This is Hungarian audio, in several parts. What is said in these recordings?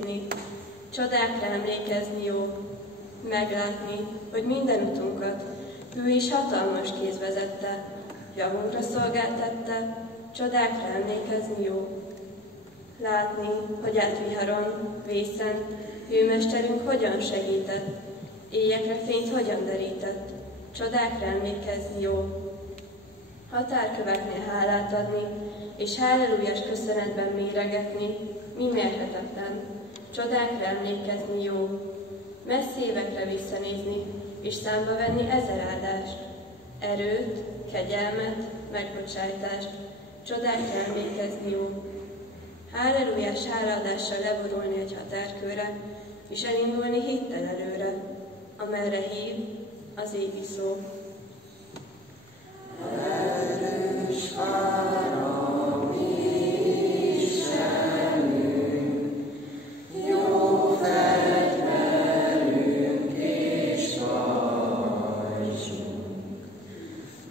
nézni, csodákra emlékezni jó, meglátni, hogy minden utunkat ő is hatalmas kéz vezette, javunkra szolgáltette, csodákra emlékezni jó. Látni, hogy átviharon, vészen, hőmesterünk hogyan segített, éjekre fényt hogyan derített, csodákra emlékezni jó. Határköveknél hálát adni, és hálelújás köszönetben méregetni, mi mérhetetlen, csodákra emlékezni jó. Messzi évekre visszanézni, és számba venni ezer áldást, erőt, kegyelmet, megbocsájtást, csodákra emlékezni jó. Hálelújás hálaadással leborulni egy határkőre, és elindulni hittel előre, amerre hív az égi szó. Erős Áram, Istenünk, jó fegyverünk és pajzsunk.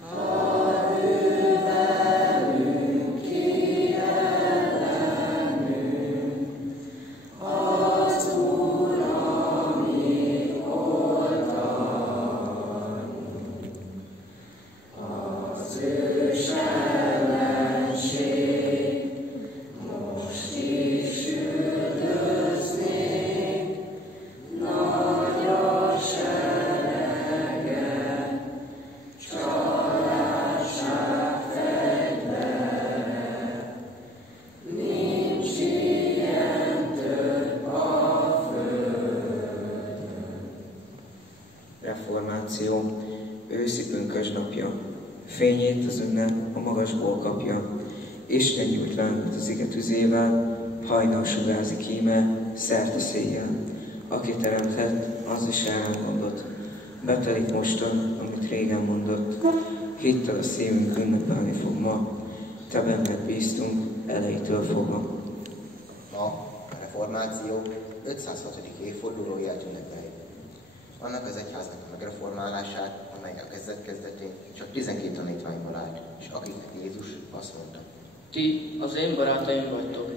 Ha ő velünk, ki ellenünk, az Úr a mi oldalunk. Az ős ellenség most is üldöznék, nagy a serege, családság fegyvere, nincs ilyen több a földön. Reformáció, őszi pünkösdnapja, fényét az ünnep a magasból kapja. Isten nyújt lángot az ige tüzével, hajnal sugárzik íme, szerte széjjel. Aki teremtett, az is elmondott. Betelik mostan, amit régen mondott. Hittel a szívünk ünnepelni fog ma, te benned bíztunk elejétől fogva. Ma a reformáció 506. évfordulóját ünnepeljük. Annak az egyháznak a megreformálását, amely a kezdet-kezdetén csak 12 tanítványból állt, és akiknek Jézus azt mondta: Ti az én barátaim vagytok.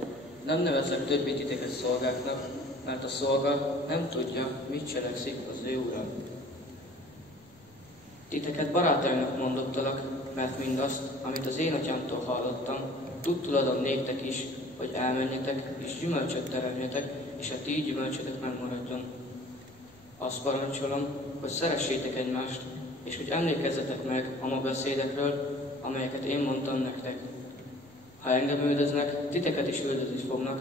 Nem nevezek többé titeket szolgáknak, mert a szolga nem tudja, mit cselekszik az ő ura. Titeket barátaimnak mondottalak, mert mindazt, amit az én atyámtól hallottam, tudtul adom néktek is, hogy elmenjetek és gyümölcsöt teremjetek, és a ti gyümölcsötök megmaradjon. Azt parancsolom, hogy szeressétek egymást, és hogy emlékezzetek meg a ma beszédekről, amelyeket én mondtam nektek. Ha engem üldöznek, titeket is üldözni fognak.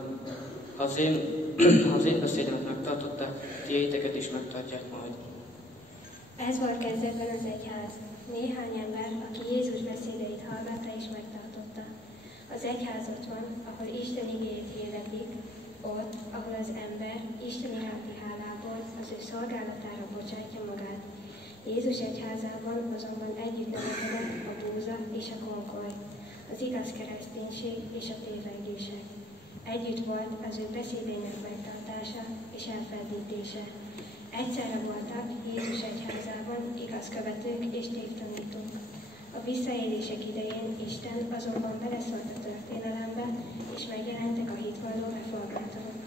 Ha az én beszédemet megtartották, tiéteket is megtartják majd. Ez volt kezdetben az egyház. Néhány ember, aki Jézus beszédeit hallgatta és megtartotta. Az egyház ott van, ahol Isten igéjét hirdetik, ott, ahol az ember Isten iránti hálából az ő szolgálatára bocsátja magát. Jézus egyházában azonban együtt növekedett a búza és a konkoly, az igaz kereszténység és a tévegések. Együtt volt az ő beszédének megtartása és elferdítése. Egyszerre voltak Jézus egyházában igaz követők és tévtanítók. A visszaélések idején Isten azonban beleszólt a történelembe, és megjelentek a hitvalló reformátorok.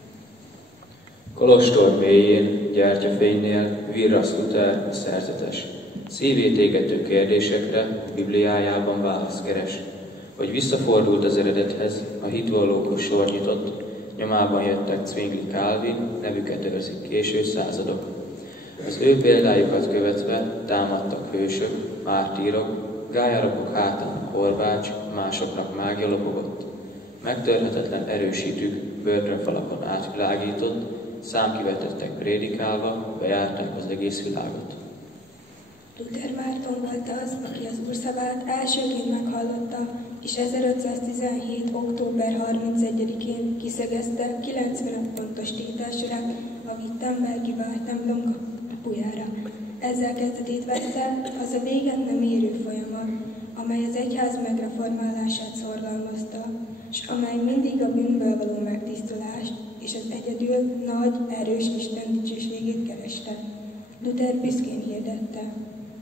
Kolostor mélyén, gyertyafénynél virrasz Luther a szerzetes. Szívét égető kérdésekre Bibliájában választ keres. Hogy visszafordult az eredethez, a hitvallókhoz sor nyitott, nyomában jöttek Zwingli Calvin, nevüket őrzik késő századok. Az ő példájukat követve támadtak hősök, mártírok, gályalapok hátán korbács, másoknak mágia lobogott. Megtörhetetlen erősítük bőrrefalakon átvilágított, számkivetettek prédikálva, bejárták az egész világot. Luther Márton volt az, aki az Úr szavát elsőként meghallotta, és 1517. október 31-én kiszögezte 95 pontos tételsorát a Wittenbergi vártemplom kapujára. Ezzel kezdetét vette az a véget nem érő folyamat, amely az egyház megreformálását szorgalmazta, és amely mindig a bűnből való megtisztulást és az egyedül nagy, erős Isten dicsőségét kereste. Luther büszkén hirdette: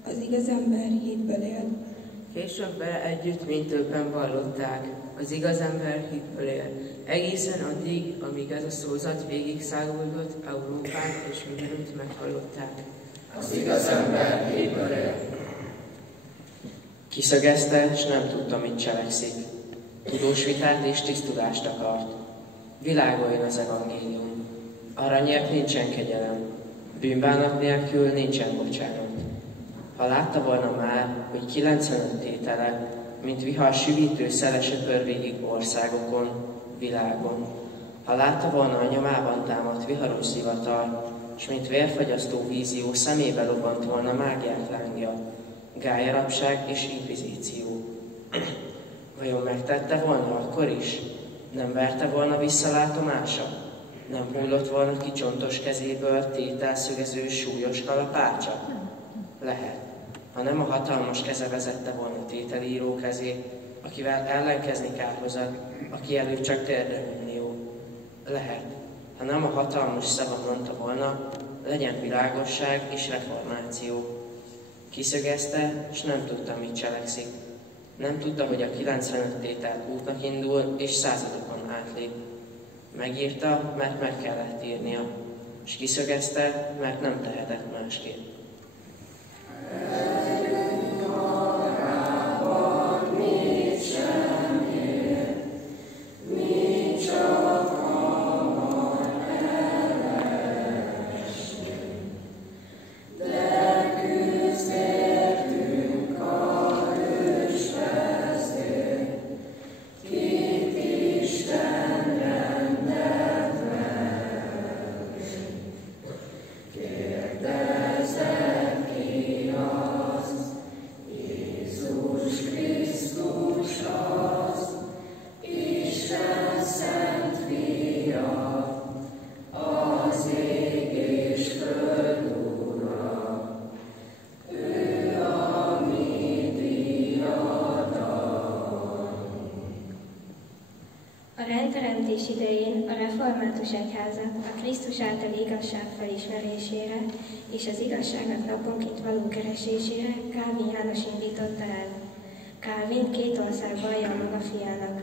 az igaz ember hitből él. Később vele együtt mind többen vallották: az igaz ember hitből él. Egészen addig, amíg ez a szózat végig száguldott Európán, és mindenütt meghallották. Az igaz ember hitből él. Kiszögezte, s nem tudta, mit cselekszik. Tudós vitát és tisztulást akart. Világoljon az evangélium. Aranyért nincsen kegyelem. Bűnbánat nélkül nincsen bocsánat. Ha látta volna már, hogy 95 tétele, mint vihar süvítő szele söpör végig országokon, világon. Ha látta volna a nyomában támadt viharos zivatar, s mint vérfagyasztó vízió szemébe lobbant volna mágiák lángja, gályarapság és inkvizíció. Vajon megtette volna akkor is? Nem verte volna vissza látomása? Nem hullott volna ki csontos kezéből tételszögező súlyos kalapácsa? Lehet, ha nem a hatalmas keze vezette volna tételíró kezét, akivel ellenkezni kárhozat, aki előbb csak térdre húzni jó. Lehet, ha nem a hatalmas szava mondta volna, legyen világosság és reformáció. Kiszögezte, s nem tudta, mit cselekszik. Nem tudta, hogy a 95 tétel útnak indul, és századokon átlép. Megírta, mert meg kellett írnia, s kiszögezte, mert nem tehetett másképp. A rendteremtés idején a református egyházak a Krisztus által igazság felismerésére és az igazságnak naponként való keresésére Kálvin János indította el. Kálvin két országban jár maga fiának.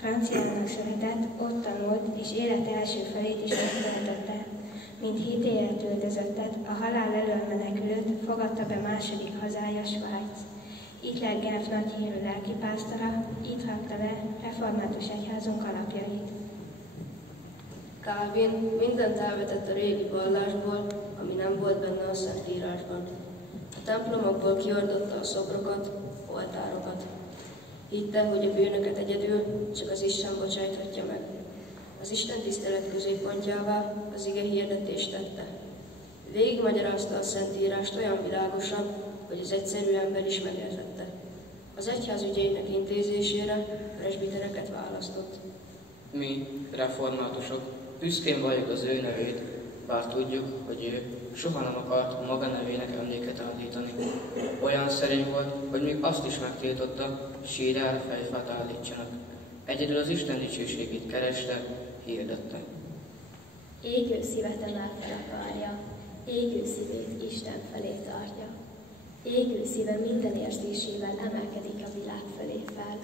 Franciának született, ott tanult, és élete első felét is megtöltötte. Mint 7 évet üldözöttet, a halál elől menekült, fogadta be második hazája Svájc. Itt lett Genf nagyhírű lelkipásztora, itt rakta le református egyházunk alapjait. Calvin mindent elvetett a régi vallásból, ami nem volt benne a Szentírásban. A templomokból kiordotta a szobrokat, oltárokat. Hitte, hogy a bűnöket egyedül csak az Isten bocsájthatja meg. Az Isten tisztelet középpontjává az ige hirdetést tette. Végigmagyarázta a Szentírást olyan világosan, hogy az egyszerű ember is megértette. Az egyház ügyeinek intézésére presbitereket választott. Mi, reformátusok, büszkén valljuk az ő nevét, bár tudjuk, hogy ő soha nem akart maga nevének emléket állítani. Olyan szerény volt, hogy még azt is megtiltotta, sírjára fejfát állítsanak. Egyedül az Isten dicsőségét kereste, hirdette. Égő szívet emelten akarja, égő szívét Isten felé tartja. Égő szíve minden érzésével emelkedik a világ felé fel.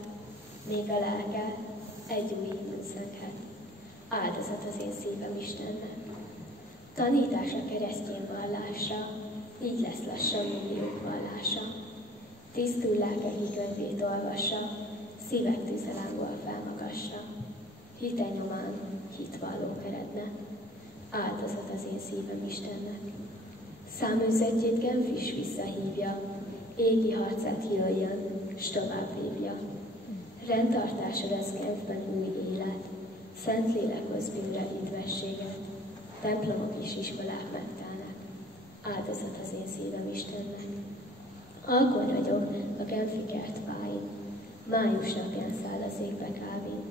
Még a lelke egy új ünnepet. Áldozat az én szívem Istennek. Tanítás a keresztény vallásra, így lesz lassan milliók vallása. Tisztul lelke higgadvét olvassa, szívek tűzelángol felmagassa. Hite nyomán hitvallók eredne, áldozat az én szívem Istennek. Száműzetjét Genf is visszahívja, égi harcát jöjjön, s tovább vívja. Rendtartásod ez Genfben új élet, Szentlélek hoz bűnre hitvességet, templomok és iskolák megtelnek, áldozat az én szívem Istennek. Alkor ragyog a Genfi kertpáin, május napján száll az égbe Calvin,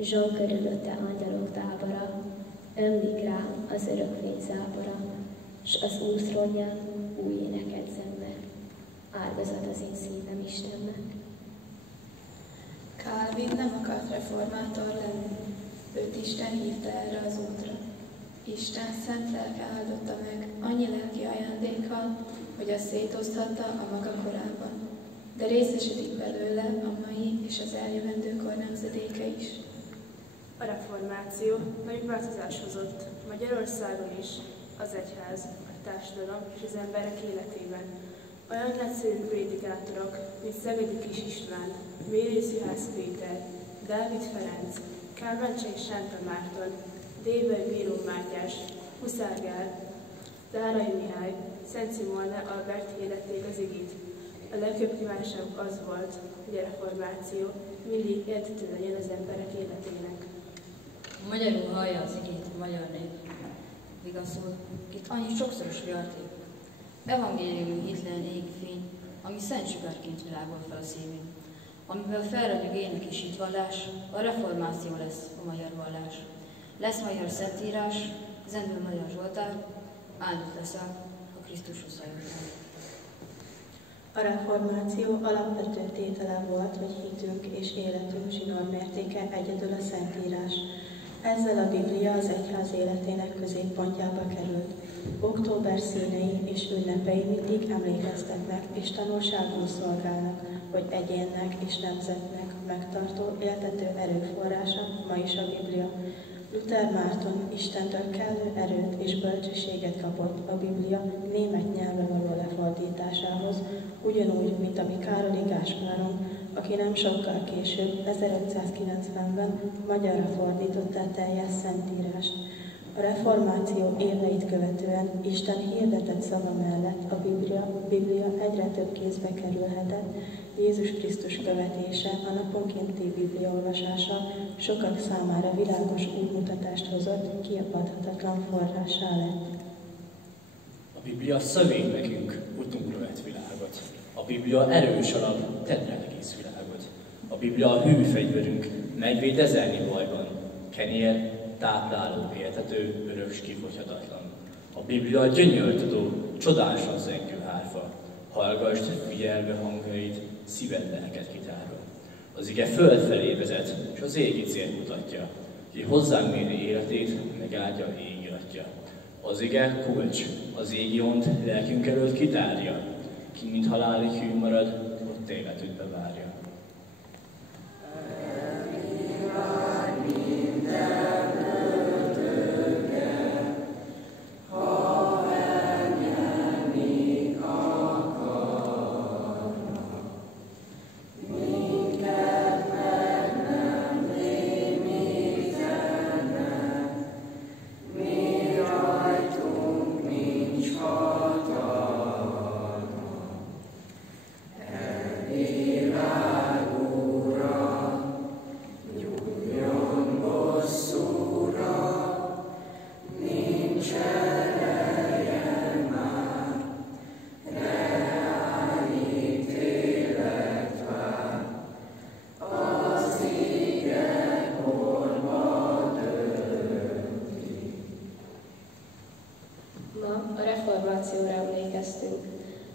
zsong körülötte angyalok tábora, ömlik rám az örökvény zápora, s az Úr trónján új éneket zengnek, áldozat az én szívem Istennek. Calvin nem akart reformátor lenni, őt Isten hívta erre az útra. Isten szent lelke áldotta meg annyi lelki ajándékkal, hogy azt szétoszthatta a maga korában. de részesedik belőle a mai és az eljövendő kor nemzedéke is. A reformáció nagy változást hozott Magyarországon is, az egyház, a társadalom és az emberek életében. Olyan nagyszerű prédikátorok, mint Szegedi Kis István, Mérészi Juhász Péter, Dávid Ferenc, Kálmáncsai Sánta Márton, Déber Bíró Mátyás, Huszár Gál, Dárai Mihály, Szent Simone Albert hirdették az igét. A legjobb kívánságuk az volt, hogy a reformáció mindig érthető legyen az emberek életének. Magyarul hallja az igét a magyar nép. Vigaszul, itt annyi sokszoros viharték. Evangéliumi hitlen égi fény, ami szent sugárként világol fel a szívén. Amivel felragyog ének és hitvallás, a reformáció lesz a magyar vallás. Lesz magyar szentírás, zendül magyar Zsoltár, áldott leszel, ha Krisztushoz hajottál. A reformáció alapvető tétele volt, hogy hitünk és életünk zsinórmértéke egyedül a Szentírás. Ezzel a Biblia az egyház életének középpontjába került. Október színei és ünnepei mindig emlékeztetnek és tanulságul szolgálnak, hogy egyénnek és nemzetnek megtartó, éltető erőforrása ma is a Biblia. Luther Márton Istentől kellő erőt és bölcsességet kapott a Biblia német nyelvre való lefordításához, ugyanúgy, mint ami Károli Gáspáron, aki nem sokkal később, 1590-ben magyarra fordította a teljes Szentírást. A reformáció éveit követően Isten hirdetett szava mellett a Biblia egyre több kézbe kerülhetett, Jézus Krisztus követése, a naponkénti bibliaolvasása sokak számára világos útmutatást hozott, kiapadhatatlan forrássá lett. A Biblia szövény nekünk, utunkra vett világot. A Biblia erős alap, tedd rá egész világot. A Biblia a hűfegyverünk, megvéd ezernyi bajban, kenyér, tápláló, éltető, öröks kifogyhatatlan. A Biblia gyönyörtadó, csodásan zengő hárfa. Hallgasd, figyelve hangjait, szíved lelket kitárva. Az ige fölfelé vezet, és az égi célt mutatja. Ki hozzánk méri életét, megáldja égi iratja. Az ige kulcs, az égi ont lelkünk előtt kitárja. Ki mint halálig hű marad, ott tévedőtbe várja.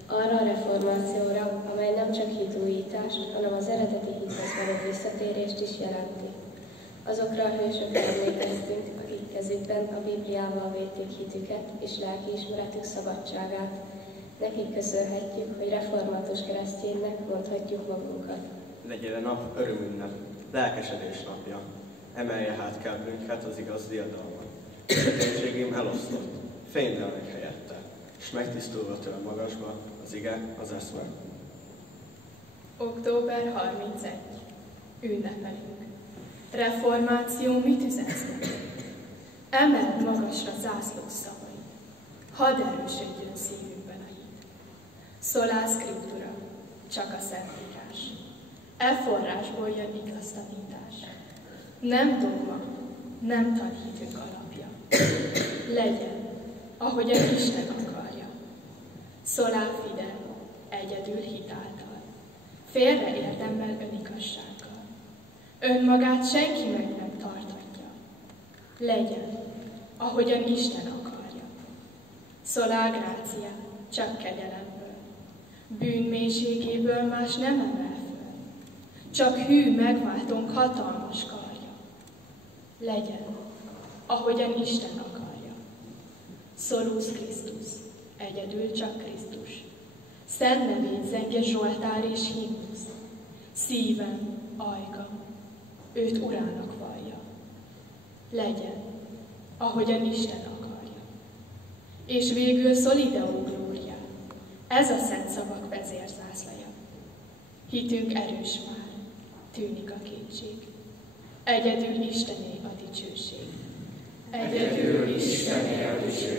Arra a reformációra, amely nem csak hitújítást, hanem az eredeti hithez való visszatérést is jelenti. Azokra a hősökre emlékeztünk, akik kezükben a Bibliával védték hitüket és lelkiismeretük szabadságát. Nekik köszönhetjük, hogy református kereszténynek mondhatjuk magunkat. Legyen a nap örömünnep, lelkesedés napja. Emelje hát kedvünket az igaz diadalmat. Sötétségém eloszlott, fénylelnek helyette, és megtisztulva tőle magasba az ige, az eszme. Október 31. Ünnepelünk. Reformáció mit üzensz nekünk? Emeld magasra zászló szavai. Hadd erősödjön szívünkben a hit. Sola Scriptura, csak a Szentírás. E forrásból jön igaz tanítás. Nem dogma, nem tanhitünk alapja. Legyen, ahogyan Isten akarja. Sola fide, egyedül hitáltal. Félre érdemmel önigazsággal. Önmagát senki meg nem tarthatja. Legyen, ahogyan Isten akarja. Sola gratia, csak kegyelemből. Bűn mélységéből más nem emel föl. Csak hű megváltónk hatalmas karja. Legyen, ahogyan Isten akarja. Solus Christus, egyedül csak Krisztus. Szent nevét zengje zsoltár és himnusz. Szívem, ajka, őt urának vallja. Legyen, ahogyan Isten akarja. És végül Szolideo glória, ez a szent szavak vezérzászlaja. Hitünk erős már, tűnik a kétség. Egyedül Istené a dicsőség. Egyedül Istené a dicsőség.